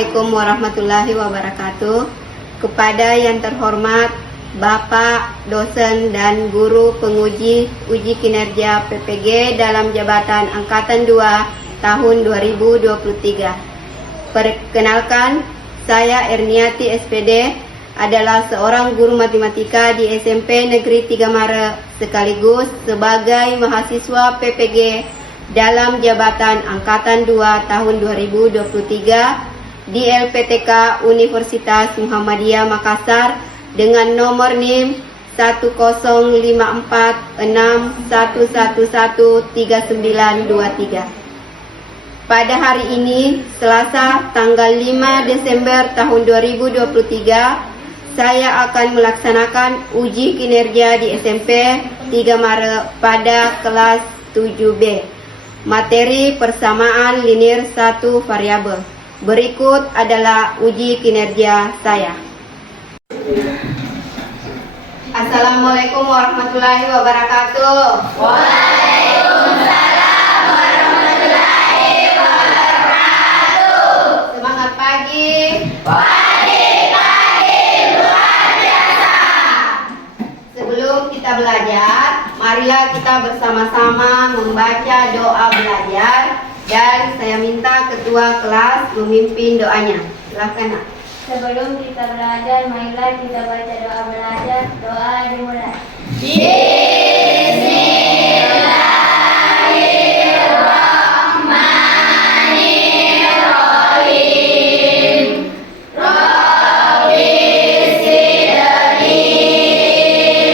Assalamualaikum warahmatullahi wabarakatuh. Kepada yang terhormat Bapak, dosen dan guru penguji uji kinerja PPG dalam jabatan Angkatan 2 tahun 2023. Perkenalkan, saya Erniati SPD, adalah seorang guru matematika di SMP Negeri 3 Mare sekaligus sebagai mahasiswa PPG dalam jabatan Angkatan 2 tahun 2023 di LPTK Universitas Muhammadiyah Makassar dengan nomor NIM 1054611113923. Pada hari ini, Selasa tanggal 5 Desember tahun 2023, saya akan melaksanakan uji kinerja di SMP 3 Mare pada kelas 7B. Materi persamaan linear 1 variabel. Berikut adalah uji kinerja saya. Assalamualaikum warahmatullahi wabarakatuh. Waalaikumsalam warahmatullahi wabarakatuh. Semangat pagi. Pagi luar biasa. Sebelum kita belajar, marilah kita bersama-sama membaca doa belajar, dan saya minta ketua kelas memimpin doanya. Silakan, Nak. Sebelum kita belajar, marilah kita baca doa belajar. Doa dimulai. Bismillahirrahmanirrahim. Rabbi zidni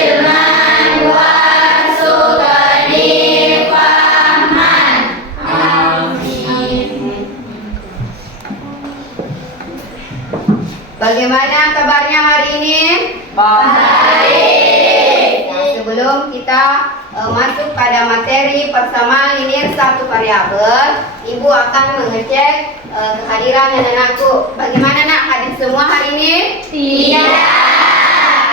ilman warzuqni fahman. Amin. Bagaimana kabarnya hari ini? Baik. Nah, sebelum kita masuk pada materi persamaan linear 1 variabel, Ibu akan mengecek kehadiran anak-anakku. Bagaimana, Nak? Hadir semua hari ini? Tidak.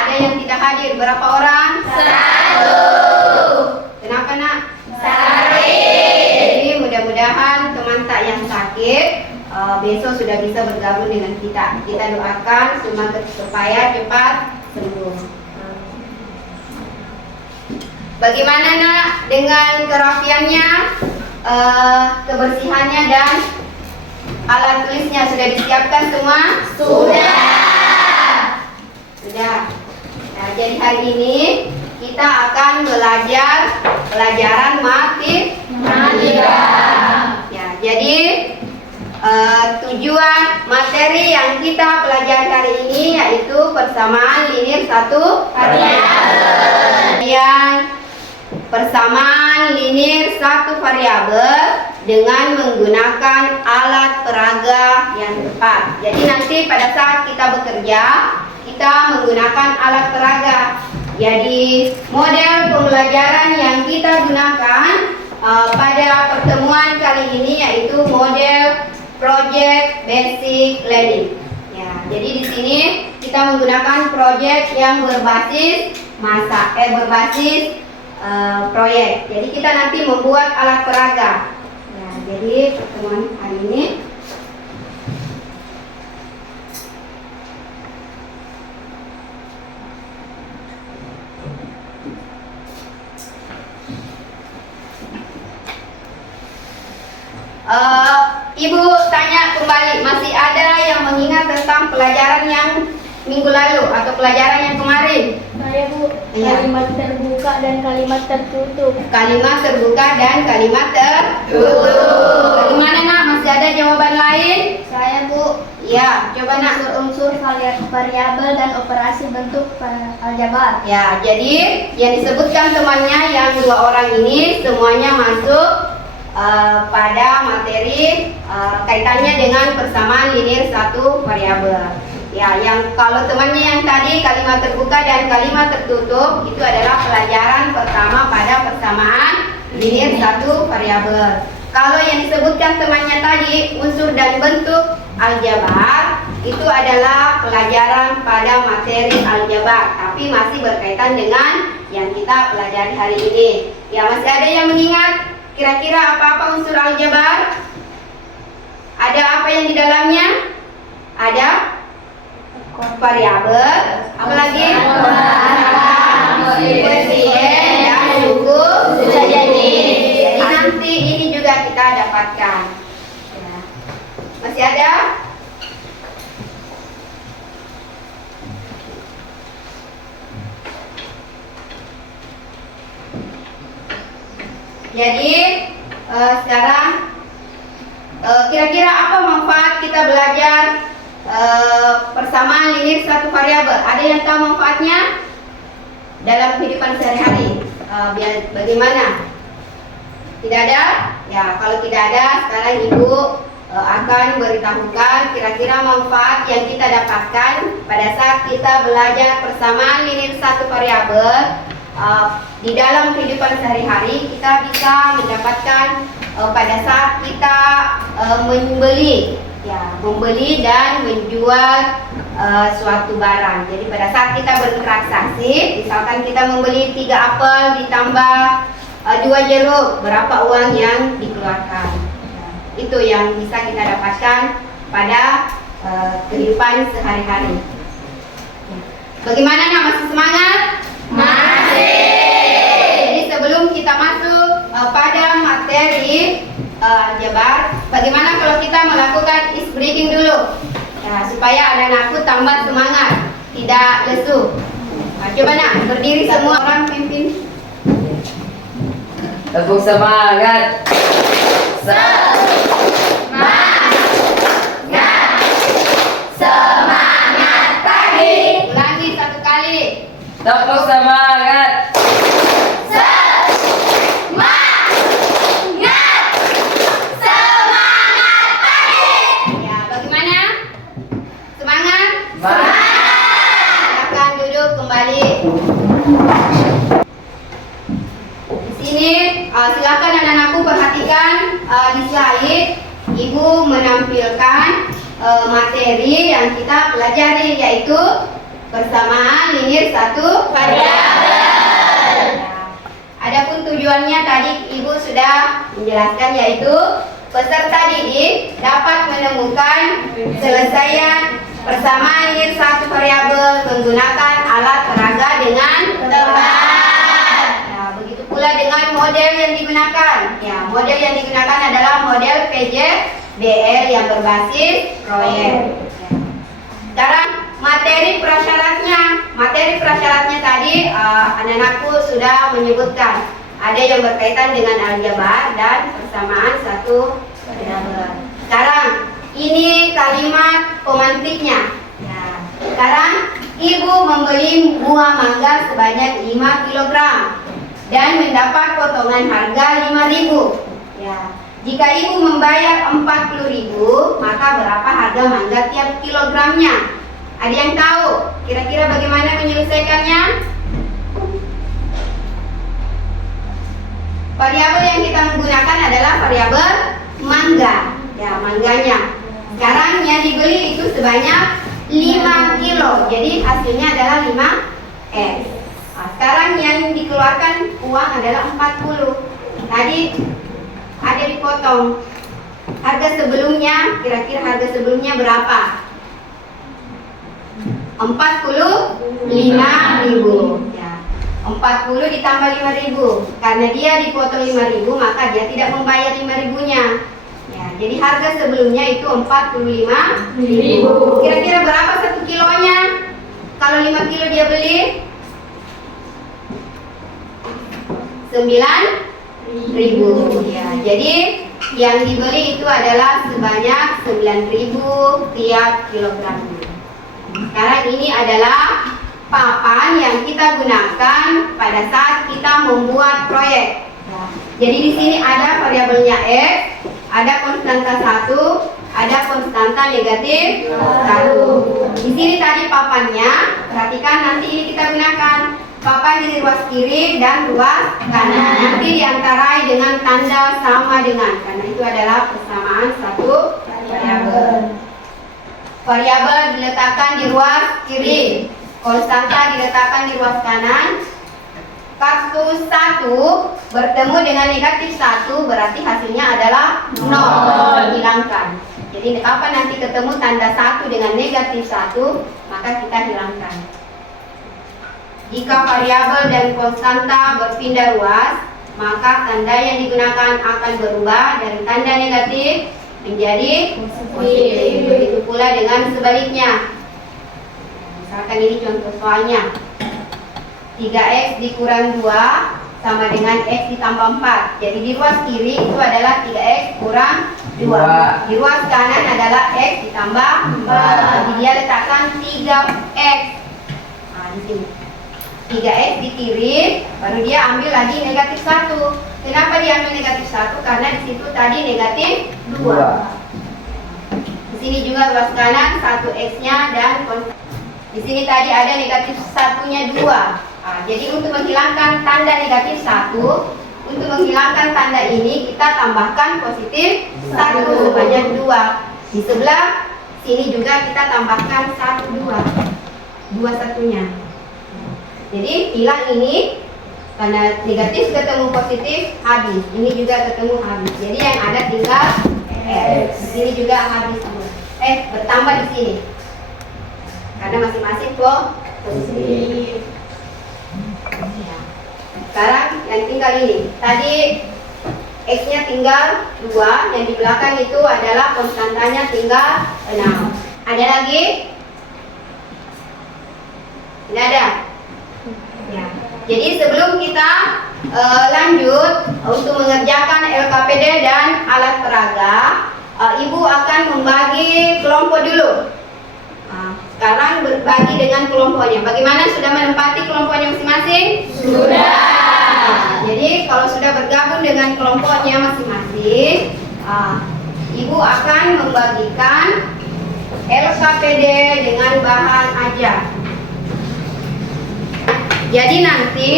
Ada yang tidak hadir? Berapa orang? 1. Kenapa, Nak? Sakit. Jadi mudah-mudahan teman tak yang sakit besok sudah bisa bergabung dengan kita. Kita doakan supaya cepat sembuh. Bagaimana, Nak, dengan kerapiannya, kebersihannya dan alat tulisnya sudah disiapkan semua? Sudah. Nah, jadi hari ini kita akan belajar pelajaran matematika. Ya, jadi tujuan materi yang kita pelajari hari ini yaitu persamaan linear 1 variabel. Yang persamaan linear 1 variabel dengan menggunakan alat peraga yang tepat. Jadi nanti pada saat kita bekerja, kita menggunakan alat peraga. Jadi model pembelajaran yang kita gunakan pada pertemuan kali ini yaitu model Project Basic Learning. Ya, jadi di sini kita menggunakan project yang berbasis proyek. Jadi kita nanti membuat alat peraga. Ya, jadi pertemuan hari ini Ibu tanya kembali, masih ada yang mengingat tentang pelajaran yang minggu lalu atau pelajaran yang kemarin? Saya, Bu. Iya. Kalimat terbuka dan kalimat tertutup. Kalimat terbuka dan kalimat tertutup. Bagaimana, Nak? Masih ada jawaban lain? Saya, Bu. Ya, coba, Nak. Unsur variabel dan operasi bentuk aljabar. Ya, jadi yang disebutkan temannya yang 2 orang ini semuanya masuk pada materi kaitannya dengan persamaan linear 1 variabel. Ya, yang kalau temannya yang tadi kalimat terbuka dan kalimat tertutup itu adalah pelajaran pertama pada persamaan linear 1 variabel. Kalau yang disebutkan temannya tadi unsur dan bentuk aljabar itu adalah pelajaran pada materi aljabar, tapi masih berkaitan dengan yang kita pelajari hari ini. Ya, masih ada yang mengingat kira-kira apa-apa unsur aljabar? Ada apa yang di dalamnya? ada variabel, apa lagi? Koefisien dan suku jadi. Jadi nanti ini juga kita dapatkan. Ya. Masih ada? Jadi sekarang kira-kira apa manfaat kita belajar persamaan linear satu variabel? Ada yang tahu manfaatnya dalam kehidupan sehari-hari? Bagaimana? Tidak ada? Ya, kalau tidak ada, sekarang Ibu akan beritahukan kira-kira manfaat yang kita dapatkan pada saat kita belajar persamaan linear satu variabel. Di dalam kehidupan sehari-hari kita bisa mendapatkan pada saat kita membeli dan menjual suatu barang. Jadi pada saat kita bertransaksi, misalkan kita membeli 3 apel ditambah 2 jeruk, berapa uang yang dikeluarkan? Itu yang bisa kita dapatkan pada kehidupan sehari-hari. Bagaimana, nak? Masih semangat? Jadi sebelum kita masuk pada materi aljabar, bagaimana kalau kita melakukan is breathing dulu, ya, supaya anak-anakku tambah semangat, tidak lesu. Coba nak berdiri semua orang, pimpin. Tepuk semangat. Semangat pagi. Ulangi 1 kali. Tepuk semangat. Semangat pagi. Ya, bagaimana? Semangat? Semangat. Silakan duduk kembali. Di sini silakan anak-anakku perhatikan di slide Ibu menampilkan materi yang kita pelajari, yaitu persamaan linear satu variabel. Adapun tujuannya tadi Ibu sudah menjelaskan, yaitu peserta didik dapat menemukan penyelesaian persamaan linear satu variabel menggunakan alat peraga dengan tepat. Nah, begitu pula dengan model yang digunakan. Ya, model yang digunakan adalah model PJBL yang berbasis proyek. Sekarang materi prasyaratnya. Materi prasyaratnya tadi anak-anakku sudah menyebutkan. Ada yang berkaitan dengan aljabar dan persamaan satu variabel. Sekarang ini kalimat pemantiknya. Ya. Sekarang Ibu membeli buah mangga sebanyak 5 kg dan mendapat potongan harga 5.000. Ya. Jika Ibu membayar 40.000, maka berapa harga mangga tiap kilogramnya? Ada yang tahu? Kira-kira bagaimana menyelesaikannya? Variabel yang kita menggunakan adalah variabel mangga. Ya, mangganya. Sekarang yang dibeli itu sebanyak 5 kilo. Jadi hasilnya adalah 5 S. Nah, sekarang yang dikeluarkan uang adalah 40. Tadi ada dipotong. Harga sebelumnya, kira-kira harga sebelumnya berapa? 45.000. Ya. 40 ditambah 5.000. Karena dia dipotong 5.000, maka dia tidak membayar 5.000-nya. Ya, jadi harga sebelumnya itu 45.000. Kira-kira berapa 1 kilonya? Kalau 5 kilo dia beli 9.000. Ya, jadi yang dibeli itu adalah sebanyak 9.000 tiap kilogramnya. Sekarang ini adalah papan yang kita gunakan pada saat kita membuat proyek. Jadi di sini ada variabelnya X, ada konstanta 1, ada konstanta negatif 1. Di sini tadi papannya, perhatikan nanti ini kita gunakan papan di ruas kiri dan ruas kanan. Nanti diantarai dengan tanda sama dengan, karena itu adalah persamaan satu variabel. Variabel diletakkan di ruas kiri, konstanta diletakkan di ruas kanan. Kartu 1 bertemu dengan negatif 1 berarti hasilnya adalah 0. Hilangkan. Jadi apa nanti ketemu tanda 1 dengan negatif 1, maka kita hilangkan. Jika variabel dan konstanta berpindah ruas, maka tanda yang digunakan akan berubah dari tanda negatif menjadi positif. Begitu pula dengan sebaliknya. Misalkan ini contoh soalnya. 3x dikurang 2 sama dengan x ditambah 4. Jadi di ruas kiri itu adalah 3x kurang 2. Di ruas kanan adalah x ditambah 4. Jadi dia letakkan 3x. Nah, di sini. 3x di kiri, baru dia ambil lagi negatif 1. Kenapa dia ambil negatif 1? Karena di situ tadi negatif 2. Di sini juga ruas kanan 1x-nya dan di sini tadi ada negatif 1-nya 2. Nah, jadi untuk menghilangkan tanda negatif 1, untuk menghilangkan tanda ini kita tambahkan positif 1 sebanyak 2. Di sebelah sini juga kita tambahkan 1, 2 satunya. Jadi hilang ini, karena negatif ketemu positif habis. Ini juga ketemu habis. Jadi yang ada tinggal x. Di sini juga habis. Bertambah di sini. Karena masing-masing positif. Ya. Sekarang yang tinggal ini. Tadi x-nya tinggal 2, yang di belakang itu adalah konstantanya tinggal 6. Ada lagi? Tidak ada. Ya. Jadi sebelum kita lanjut untuk mengerjakan LKPD dan alat peraga, Ibu akan membagi kelompok dulu. Sekarang berbagi dengan kelompoknya. Bagaimana, sudah menempati kelompoknya masing-masing? Sudah. Jadi kalau sudah bergabung dengan kelompoknya masing-masing, Ibu akan membagikan LKPD dengan bahan ajar. Jadi nanti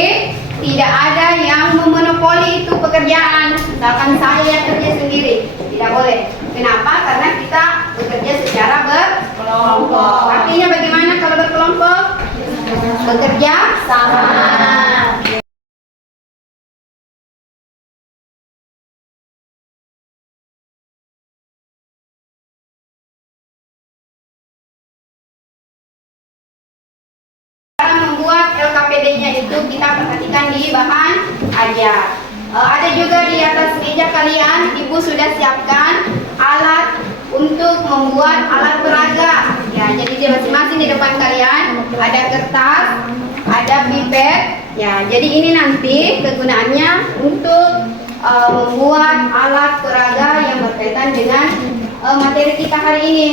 tidak ada yang memonopoli itu pekerjaan. Misalkan saya yang kerja sendiri, tidak boleh. Kenapa? Karena kita bekerja secara berkelompok. Artinya bagaimana kalau berkelompok? Bekerja sama. Membuat LKPD-nya itu kita perhatikan di bahan ajar. Ada juga di atas meja kalian, Ibu sudah siapkan alat untuk membuat alat peraga. Ya, jadi di masing-masing di depan kalian ada kertas, ada pipet. Ya, jadi ini nanti kegunaannya untuk membuat alat peraga yang berkaitan dengan materi kita hari ini.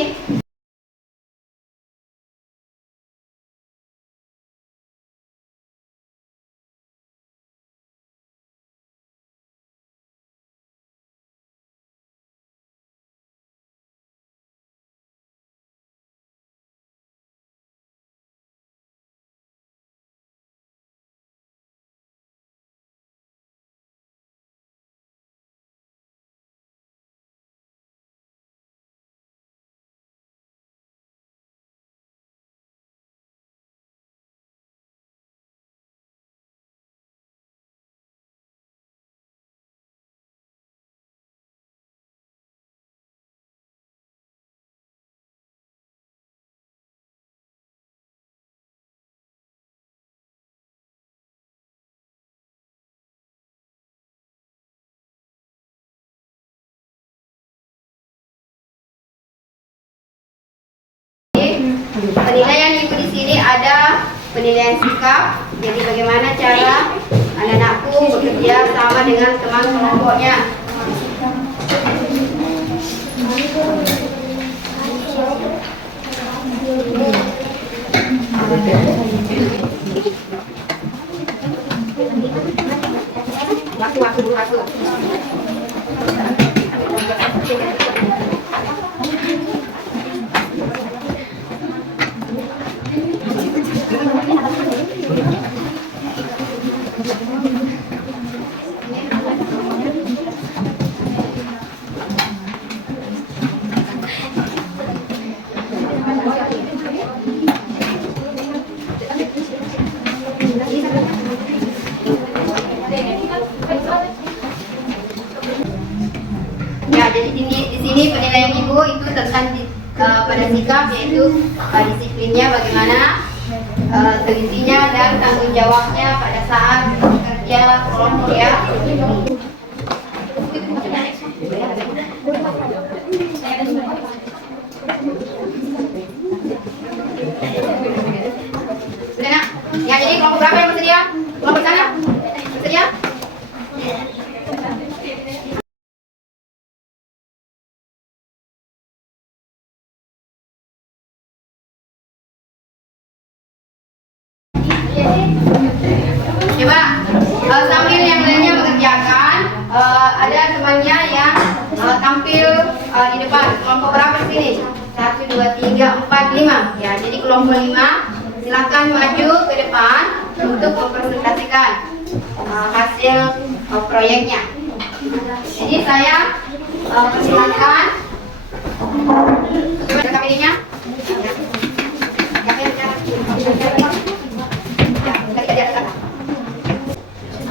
Penilaian Ibu di sini ada penilaian sikap. Jadi bagaimana cara anak-anakku bekerja sama dengan teman kelompoknya. Waktu. Ya, jadi di sini Ibu itu tentang pada sikap, yaitu disiplinnya bagaimana, telitinya dan tanggung jawabnya pada saat kerja kelompok ya. Sudah nak? Ya, jadi kelompok berapa yang bersedia? Kelompok sana? Bersedia? Coba sambil yang lainnya mengerjakan, ada temannya yang tampil di depan. Kelompok berapa sini? 1, 2, 3, 4, 5. Ya, jadi kelompok 5 silakan maju ke depan untuk mempresentasikan hasil proyeknya. Jadi saya persilakan. Coba rekam ininya.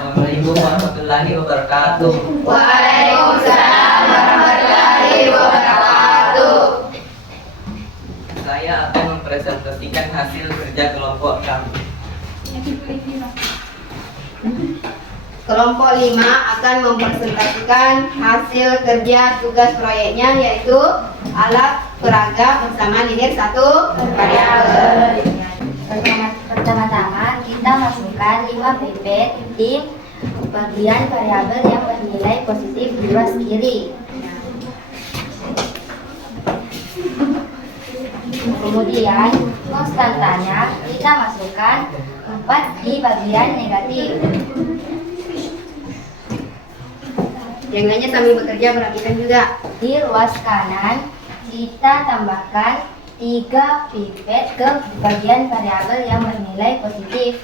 Assalamualaikum warahmatullahi wabarakatuh. Waalaikumsalam warahmatullahi wabarakatuh. Saya akan mempresentasikan hasil kerja kelompok kami. Kelompok 5 akan mempresentasikan hasil kerja tugas proyeknya, yaitu alat peraga bersama linear 1 variabel. Pertama-tama kita masukkan 5 pipet di bagian variabel yang bernilai positif di ruas kiri. Kemudian konstantanya kita masukkan 4 di bagian negatif. Yang lainnya sambil bekerja perhatikan juga. Di ruas kanan kita tambahkan 3 pipet ke bagian variabel yang bernilai positif.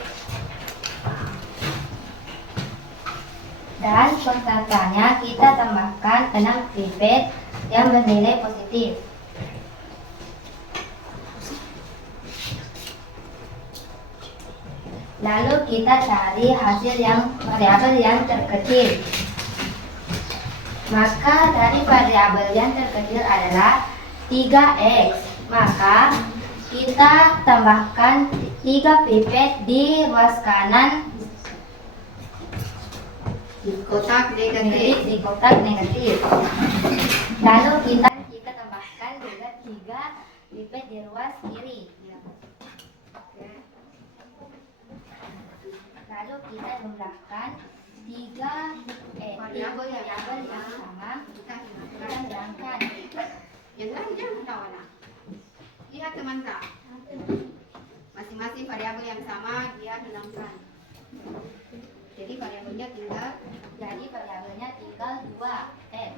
Dan konstantanya kita tambahkan 6 pipet yang bernilai positif. Lalu kita cari hasil yang variabel yang terkecil. Maka dari variabel yang terkecil adalah 3x. Maka kita tambahkan 3 pipet di ruas kanan Di kotak negatif. di kotak negatif. Lalu kita tambahkan juga 3 pipet di ruas kiri. Lalu kita jumlahkan 3 variabel yang sama. Kita hilangkan. Yang lain jangan tahu anak. Lihat teman kak. Masing-masing variabel yang sama dia hilangkan. Jadi variabelnya tinggal 2x.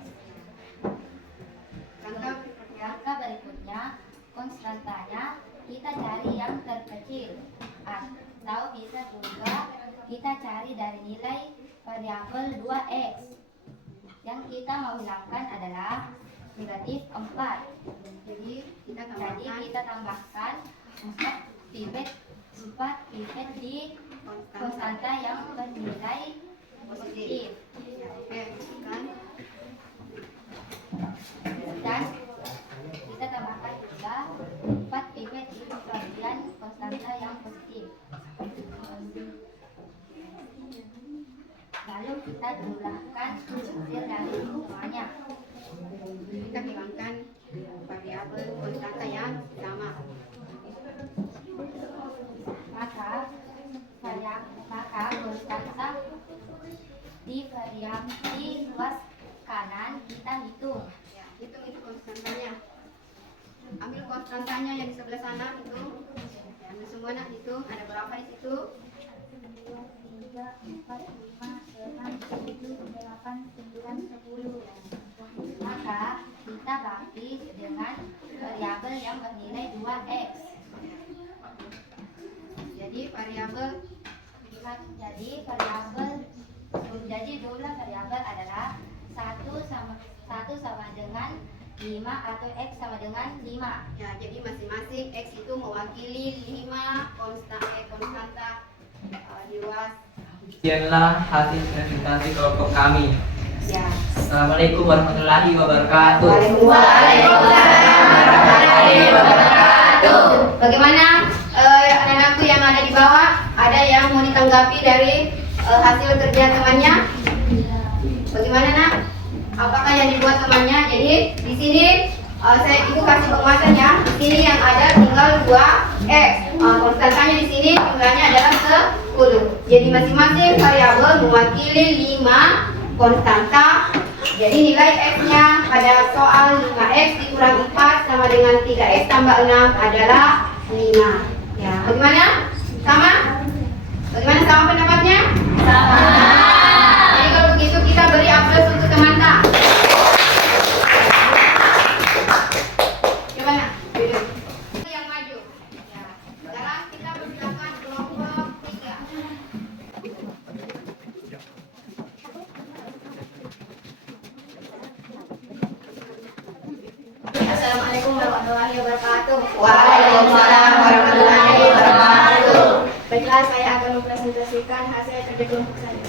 Langkah berikutnya, konstantanya kita cari yang terkecil, atau bisa juga kita cari dari nilai variabel 2x. Yang kita mau hilangkan adalah negatif 4. Jadi kita Kita tambahkan 4 pipet di konstanta yang bernilai positif. Ya, oke, kan? Dan kita tambahkan juga 4 pipet di bagian konstanta yang positif. Lalu kita jumlahkan hasil dari semuanya. Kita hilangkan variabel konstanta yang sama. Maka konstanta di ruas kanan kita hitung. Ya, hitung itu konstantanya. Ambil konstantanya yang di sebelah sana itu. Ambil semua nak hitung. Ada berapa di situ? 2, 3, 4, 5, 6, 7, 8, 9, 10. Maka kita bagi dengan variabel yang bernilai 2x. Jadi jumlah variabel adalah 1 sama dengan 5 atau x sama dengan 5. Ya, jadi masing-masing x itu mewakili 5 konstanta di ruas. Sekianlah hasil presentasi kelompok kami. Ya. Assalamualaikum warahmatullahi wabarakatuh. Waalaikumsalam warahmatullahi wabarakatuh. Bagaimana anak-anakku yang ada di bawah? Ada yang mau ditanggapi dari hasil kerja temannya? Bagaimana nak? Apakah yang dibuat temannya? Jadi di sini ibu kasih penguatan ya. Di sini yang ada tinggal 2x. Konstantanya di sini jumlahnya adalah 10. Jadi masing-masing variabel mewakili 5 konstanta. Jadi nilai x-nya pada soal 5x dikurang 4 sama dengan 3x tambah 6 adalah 5. Ya, bagaimana? Sama? Bagaimana sama pendapatnya? Sama. Jadi kalau begitu kita beri aplaus untuk teman tak? Coba nak, duduk. Yang maju. Ya. Sekarang kita persilakan kelompok 3. Assalamualaikum warahmatullahi wabarakatuh. Waalaikumsalam warahmatullahi wabarakatuh. Baiklah, saya akan mempresentasikan hasil kerja kelompok saya.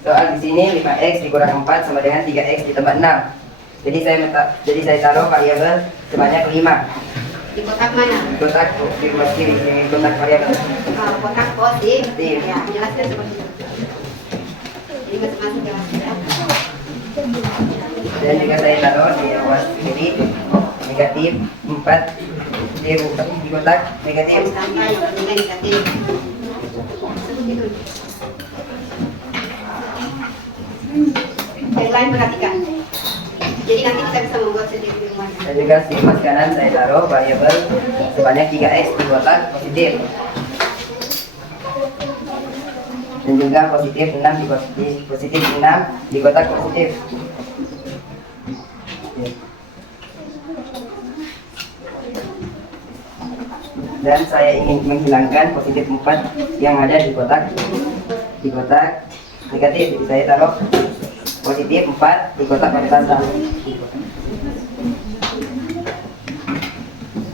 Soal di sini 5x dikurang 4 sama dengan 3x ditambah 6. Jadi saya taruh variabel sebanyak 5. Di kotak mana? Kotak di rumah kiri, ini kotak variabel. Kotak positif. Positif. Ya, jelaskan seperti itu. Jadi masing-masing jelaskan. Dan juga saya taruh di ruas kiri negatif 4 di kotak negatif. Konstanta yang bernilai negatif. Seperti itu. Yang lain perhatikan. Jadi nanti kita bisa membuat sendiri di rumah. Dan juga di ruas kanan saya taruh variabel sebanyak 3x di kotak positif. Dan juga positif 6 di positif 6 di kotak positif. Dan saya ingin menghilangkan positif 4 yang ada di kotak negatif. Jadi saya taruh positif 4 di kotak konstanta.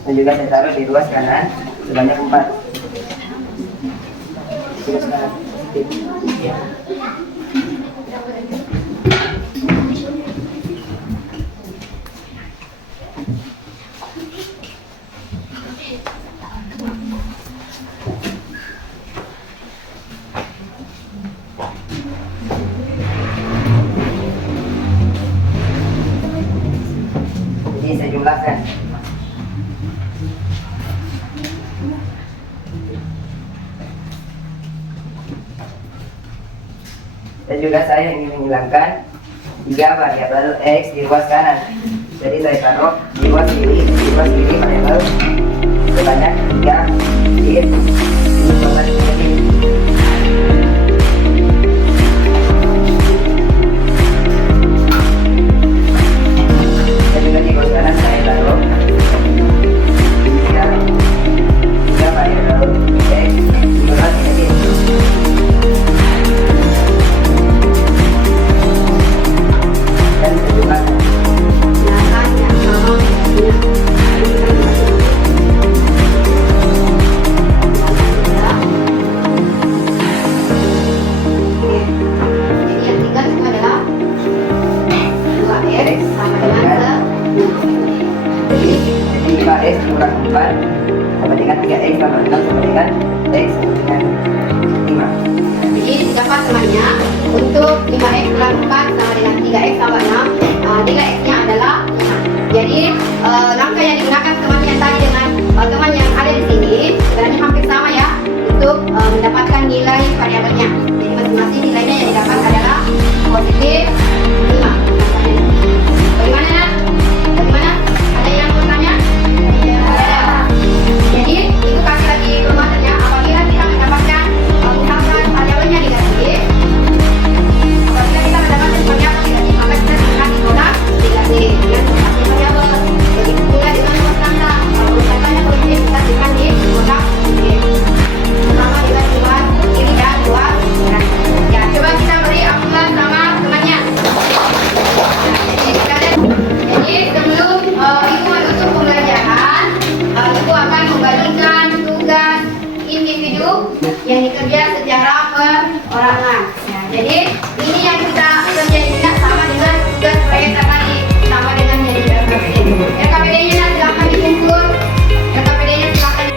Dan juga saya taruh di ruas kanan sebanyak 4. Ruas kanan positif. Jadi saya jumlahkan. Dan juga saya ingin menghilangkan 3 variabel x di ruas kanan. Jadi saya taruh di ruas kiri variabel sebanyak 3 di kotak negatif. Dan juga di ruas kanan saya taruh 3 variabel x di kotak negatif. Dan sejumlah Silakan yang mau bertanya. Oke. Jadi yang tinggal itu adalah 2x sama dengan Jadi 5x kurang 4 sama dengan 3x tambah 6 sama dengan x sama dengan 5. Jadi dapat temannya untuk 5x kurang 4 sama dengan 3x tambah 6. Nilai x-nya adalah 5. Jadi langkah yang digunakan teman yang tadi dengan teman yang ada di sini sebenarnya hampir sama ya untuk mendapatkan nilai variabelnya. Jadi masing-masing nilainya yang didapat adalah positif 5. Bagaimana nak? Bagaimana? Ada yang mau tanya? Ada. Jadi itu kasih lagi penguatannya. Apabila kita mendapatkan misalkan variabelnya negatif, apabila kita mendapatkan variabel negatif, maka kita gunakan di kotak negatif dengan kasih variabel. Begitu pula dengan konstanta. Kalau konstantanya positif, kita gunakan di kotak positif. Sama dengan luas kiri dan luas kanan. Ya, coba kita beri aplaus sama temannya. Jadi sebelum ibu menutup pembelajaran, ibu akan membagikan tugas individu yang dikerja secara perorangan. Nah, jadi ini yang kita kerjain tidak sama dengan tugas proyek tadi, sama dengan yang di dalam ini. RKPD-nya nanti akan dikumpul. RKPD-nya silakan.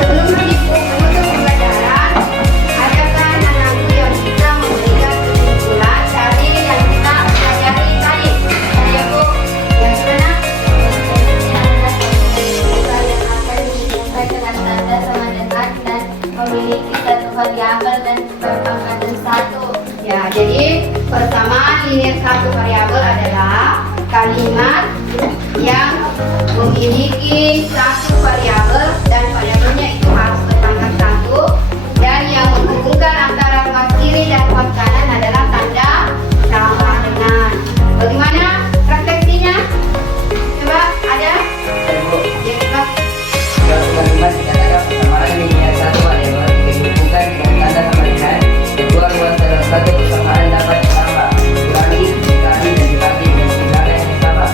Sebelum menutup pembelajaran, adakan anakku yang bisa memberikan kesimpulan dari yang kita pelajari tadi. Ya Bu, yang mana? yang akan dicapai dengan tanda sama dengan dan memiliki satu variabel dan berpangkatan satu. Ya, jadi persamaan linear satu variabel adalah kalimat yang memiliki satu variabel dan variabelnya itu harus berpangkat satu, dan yang menghubungkan antara ruas kiri dan ruas kanan adalah tanda sama dengan. Bagaimana refleksinya? Coba ada? Ibu, Ya, coba. kalau kalimat dikatakan persamaan linear satu variabel dihubungkan dengan tanda sama dengan kedua ruas dalam satu persamaan dapat sama dikurangi, dikali, dan dibagi dengan bilangan yang sama.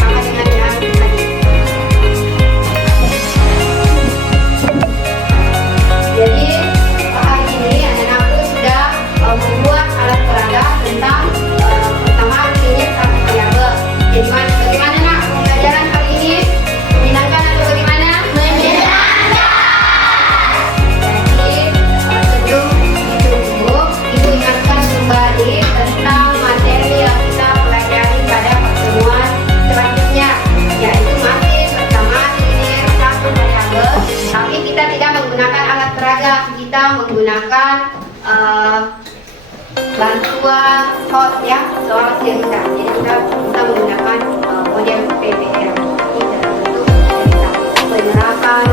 Sama dengan yang tadi. Jadi hari ini anak-anakku sudah membuat alat peraga tentang persamaan linear satu variabel. Jadi bagaimana nak pembelajaran kali ini? Menyenangkan atau bagaimana? Menyenangkan. Jadi sebelum ditunggu, ibu ingatkan kembali tentang materi yang kita pelajari pada pertemuan selanjutnya, yaitu masih persamaan linear satu variabel, tapi kita tidak menggunakan alat peraga, kita menggunakan bantuan hot ya, soal cerita. Jadi kita menggunakan model PBL ini dalam bentuk cerita penerapan